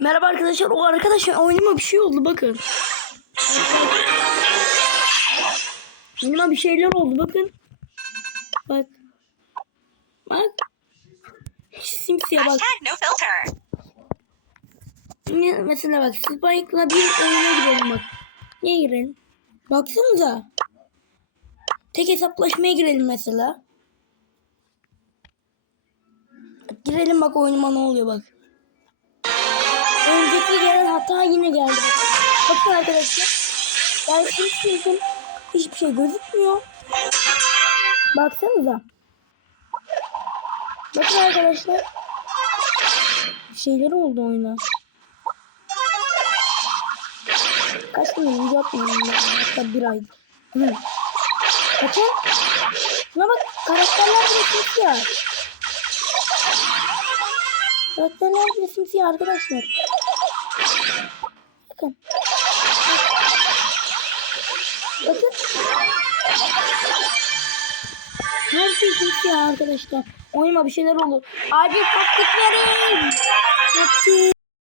Merhaba arkadaşlar. O arkadaşlar oyunuma bir şey oldu bakın. Oyunuma bir şeyler oldu bakın. Bak. Bak. Simsiyah bak. Ne- Mesela bak Spike'la bir oyuna girelim bak. Niye girelim? Baksanıza. Tek hesaplaşmaya girelim mesela. Girelim bak oyunuma ne oluyor bak. Hata yine geldi. Bak. Bakın arkadaşlar. Ben şimdi sildim. Hiçbir şey gözükmüyor. Baksanıza. Bakın arkadaşlar. Bir şeyler oldu oyuna. Kaç gün önce yapmıyorum ya. Hatta bir ay. Hı. Bakın. Şuna bak karakterler bile simsiyah. Karakterler bile simsiyah arkadaşlar. Her şey simsiyah arkadaşlar. Oyunuma bir şeyler oldu. Acil taktik verin. Taktik.